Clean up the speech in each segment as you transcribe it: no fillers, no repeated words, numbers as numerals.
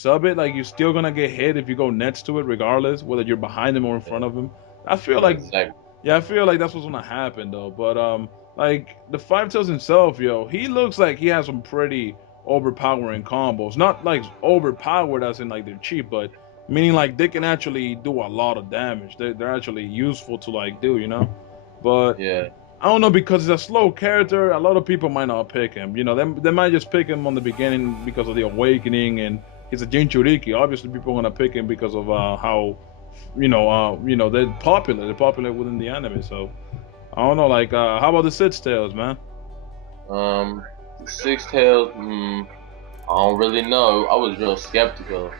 sub it, like you're still gonna get hit if you go next to it, regardless whether you're behind him or in front of him. I feel Yeah, like, exactly. yeah, I feel like that's what's gonna happen though. But like the Five Tails himself, yo, he looks like he has some pretty overpowering combos. Not like overpowered as in like they're cheap, but meaning like they can actually do a lot of damage. They're actually useful to like do, you know. But Yeah. I don't know because he's a slow character. A lot of people might not pick him. You know, they might just pick him on the beginning because of the awakening and he's a Jinchuriki. Obviously, people are gonna pick him because of how, they're popular. They're popular within the anime. So I don't know. Like, how about the Six Tails, man? Um, Six Tails. I don't really know. I was real skeptical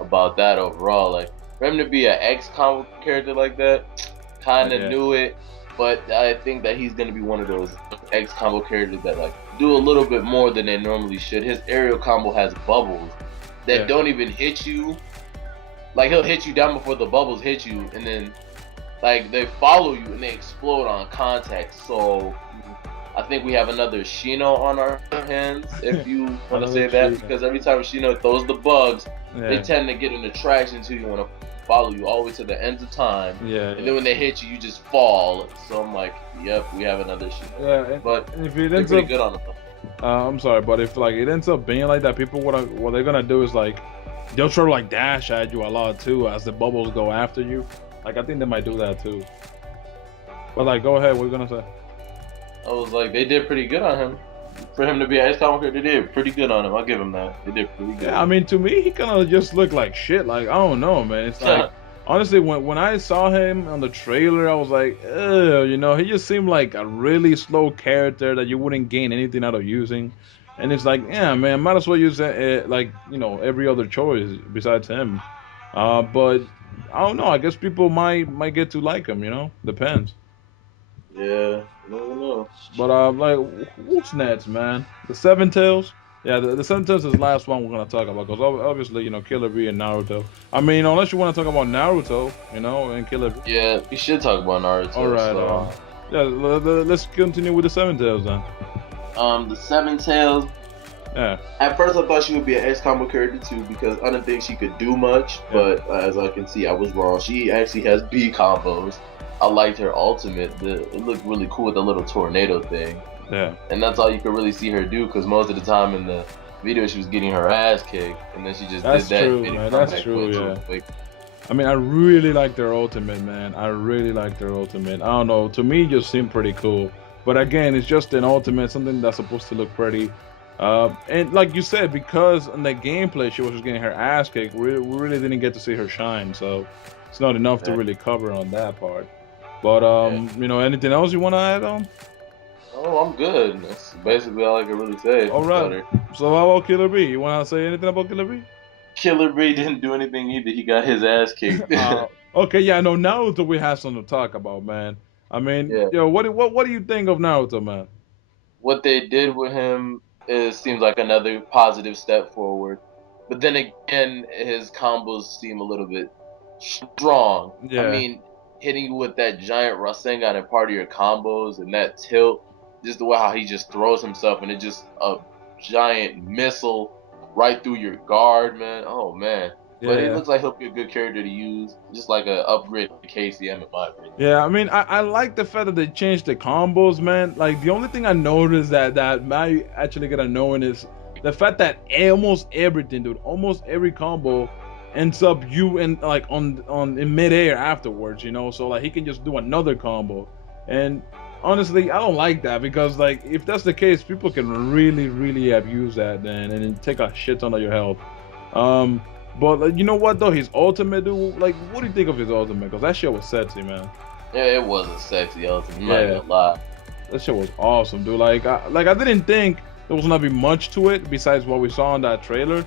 about that overall. Like for him to be an ex-comic character like that, kind of Yeah, knew it, but I think that he's gonna be one of those ex-combo characters that like do a little bit more than they normally should. His aerial combo has bubbles that yeah, don't even hit you. Like he'll hit you down before the bubbles hit you, and then like they follow you and they explode on contact. So I think we have another Shino on our hands, if you want to another say that, cheat. because every time Shino throws the bugs, they Yeah, tend to get an attraction to you and want to follow you all the way to the ends of time. yeah, And yeah. then when they hit you, you just fall. So I'm like, yep, we have another Shino. Yeah, But and if it they're ends pretty up, good on them. I'm sorry, but if like it ends up being like that, people what they're gonna do is like they'll try to like dash at you a lot too as the bubbles go after you. Like I think they might do that too. But like, go ahead. What are you gonna say? I was like, they did pretty good on him. For him to be an ex-comic character, they did pretty good on him. I'll give him that. They did pretty good. Yeah, I mean, to me, he kind of just looked like shit. Like I don't know, man. It's like honestly, when I saw him on the trailer, I was like, ugh, he just seemed like a really slow character that you wouldn't gain anything out of using. And it's like, yeah, man, might as well use like every other choice besides him. But I don't know. I guess people might get to like him. Depends. Yeah, I don't know. But like, what's next, man? The Seven Tails. Yeah, the Seven Tails is the last one we're gonna talk about because obviously Killer Bee and Naruto. I mean, unless you want to talk about Naruto, and Killer Bee. Yeah, we should talk about All Naruto. right. So, Yeah. Let's continue with the Seven Tails then. the Seven Tails. Yeah. At first, I thought she would be an ex-combo character too because I didn't think she could do much. Yeah. But as I can see, I was wrong. She actually has B combos. I liked her ultimate. It looked really cool with the little tornado thing. Yeah. And that's all you could really see her do because most of the time in the video she was getting her ass kicked, and then she just That's did that. true, made a man. That's comeback true. real Yeah. quick. I mean, I really like their ultimate, man. I really like their ultimate. I don't know. To me, it just seemed pretty cool. But again, it's just an ultimate, something that's supposed to look pretty. And like you said, because in the gameplay she was just getting her ass kicked, we really didn't get to see her shine. So it's not enough to Yeah. really cover on that part. But Yeah. anything else you want to add on? Oh, I'm good. That's basically all I can really say All about right. her. So how about Killer Bee? You want to say anything about Killer Bee? Killer Bee didn't do anything either. He got his ass kicked. Okay, yeah, no, Naruto we have something to talk about, man. I mean, Yeah. what do you think of Naruto, man? What they did with him seems like another positive step forward. But then again, his combos seem a little bit strong. I Yeah, mean, hitting you with that giant Rasengan and part of your combos and that tilt, just the way how he just throws himself and it just a giant missile right through your guard, man. Oh man. But it yeah. looks like he'll be a good character to use, just like an upgrade to KCM in my opinion. Yeah, I mean, I like the fact that they changed the combos, man. Like the only thing I noticed that might actually get annoying is the fact that almost everything, dude, almost every combo ends up you in like on in midair afterwards, So like he can just do another combo, and honestly, I don't like that because like if that's the case, people can really abuse that then and then take a shit ton of your health. Um, but you know what though, his ultimate, dude. Like, what do you think of his ultimate? Because that shit was sexy, man. Yeah, it was a sexy ultimate, I'm not Yeah, gonna lie. that shit was awesome, dude. Like, I didn't think there was gonna be much to it besides what we saw in that trailer,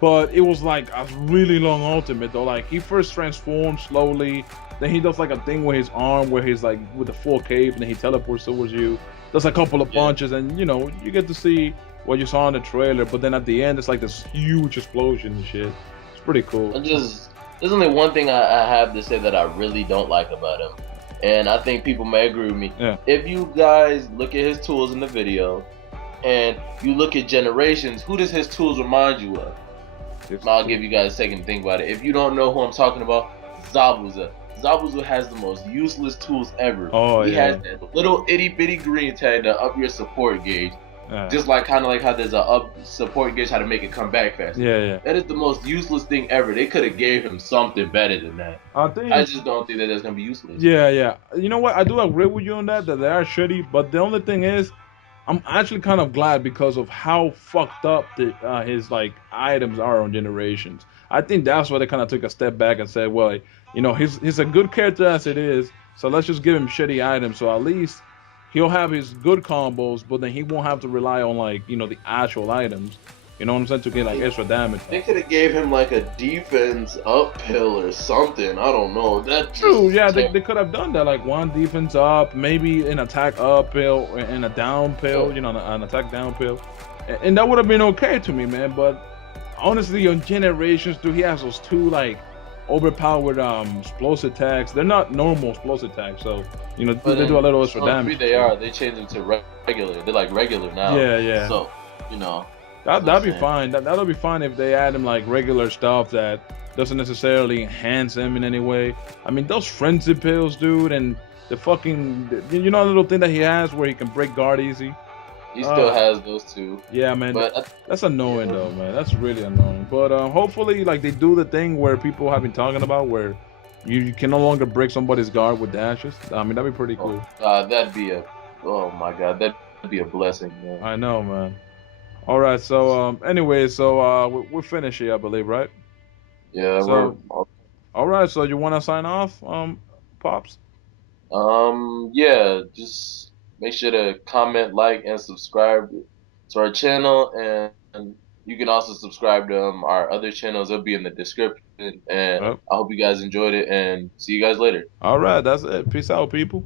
but it was like a really long ultimate though. Like, he first transforms slowly, then he does like a thing with his arm where he's like with the full cape, and then he teleports towards you. Does a couple of Yeah. punches, and you get to see what you saw in the trailer. But then at the end, it's like this huge explosion and shit. It's pretty cool. There's only one thing I have to say that I really don't like about him, and I think people may agree with me. Yeah. If you guys look at his tools in the video, and you look at Generations, who does his tools remind you of? I'll give you guys a second to think about it. If you don't know who I'm talking about, Zabuza. Zabuza has the most useless tools ever. Oh He has yeah. that little itty bitty green tag to up your support gauge. Yeah. Just like kind of like how there's a up support gauge how to make it come back faster. Yeah, yeah. That is the most useless thing ever. They could have gave him something better than that. I I think. just don't think that that's gonna be useless. Yeah, yeah. You know what? I do agree with you on that. That they are shitty. But the only thing is, I'm actually kind of glad because of how fucked up his like items are on Generations. I think that's why they kind of took a step back and said, well, he's a good character as it is, so let's just give him shitty items. So at least he'll have his good combos, but then he won't have to rely on like the actual items. You know what I'm saying, to get like extra damage. They could have gave him like a defense uphill or something. I don't know. That True, yeah, they could have done that. Like one defense up, maybe an attack uphill and a downhill, an attack downhill. And that would have been okay to me, man. But honestly, on Generations, dude, he has those two like overpowered explosive attacks. They're not normal explosive attacks, so they do a little extra damage. They are. They changed them to regular. They're like regular now. Yeah, yeah. So you know. That'd be fine. That'll be fine if they add him like regular stuff that doesn't necessarily enhance him in any way. I mean, those frenzy pills, dude, and the fucking a little thing that he has where he can break guard easy. He still has those two. Yeah, man. But that's annoying though, man. That's really annoying. But hopefully, like they do the thing where people have been talking about, where you can no longer break somebody's guard with dashes. I mean, that'd be pretty cool. That'd be oh my god, that'd be a blessing, man. I know, man. All right, so anyway, so we're finished here, I believe, right? Yeah. So, all right, so you want to sign off, Pops? Yeah. Just make sure to comment, like, and subscribe to our channel, and you can also subscribe to our other channels. They'll be in the description. And Yep. I hope you guys enjoyed it, and see you guys later. All right, that's it. Peace out, people.